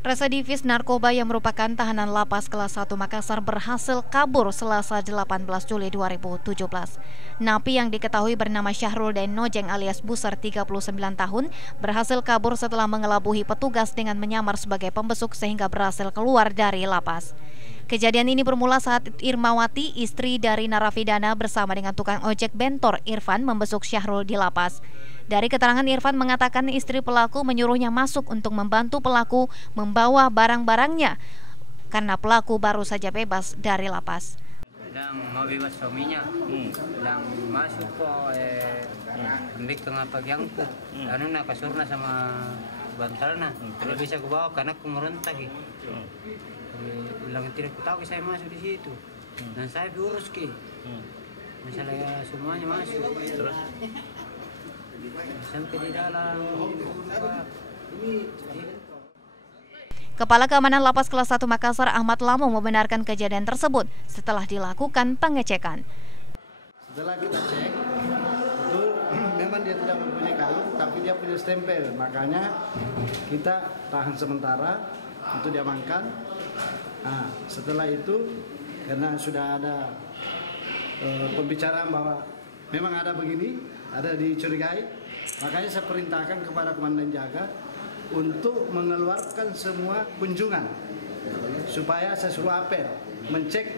Residivis narkoba yang merupakan tahanan lapas kelas 1 Makassar berhasil kabur Selasa 18 Juli 2017. Napi yang diketahui bernama Syahrul Denojeng alias Buser 39 tahun berhasil kabur setelah mengelabuhi petugas dengan menyamar sebagai pembesuk sehingga berhasil keluar dari lapas. Kejadian ini bermula saat Irmawati, istri dari narapidana bersama dengan tukang ojek bentor Irfan membesuk Syahrul di lapas. Dari keterangan Irfan mengatakan istri pelaku menyuruhnya masuk untuk membantu pelaku membawa barang-barangnya karena pelaku baru saja bebas dari lapas. Sedang mau bebas suaminya, sedang masuk kok ambil tengah pagi angku, anu nak kasurna sama bantalna, tidak bisa ku bawa karena aku merontak. Bilang tidak ku tahu saya masuk di situ, dan saya diurus masalah semuanya masuk. Terus sampai di dalam. Kepala Keamanan Lapas Kelas 1 Makassar Ahmad Lamu membenarkan kejadian tersebut setelah dilakukan pengecekan. Setelah kita cek, betul memang dia tidak mempunyai kalung, tapi dia punya stempel. Makanya kita tahan sementara untuk diamankan. Nah, setelah itu karena sudah ada pembicaraan bahwa memang ada begini, ada dicurigai, makanya saya perintahkan kepada Komandan Jaga untuk mengeluarkan semua kunjungan supaya saya suruh apel mencek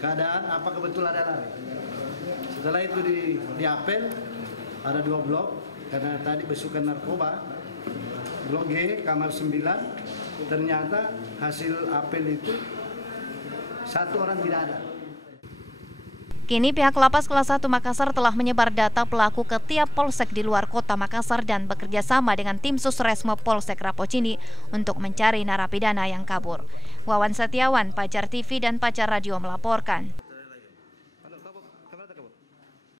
keadaan apakah betul ada lari. Setelah itu di apel ada 2 blok karena tadi besukan narkoba, blok G kamar 9, ternyata hasil apel itu 1 orang tidak ada. Kini pihak Lapas Kelas 1 Makassar telah menyebar data pelaku ke tiap polsek di luar kota Makassar dan bekerja sama dengan tim Susresmo Polsek Rapocini untuk mencari narapidana yang kabur. Wawan Setiawan, Pajar TV dan Pajar Radio melaporkan.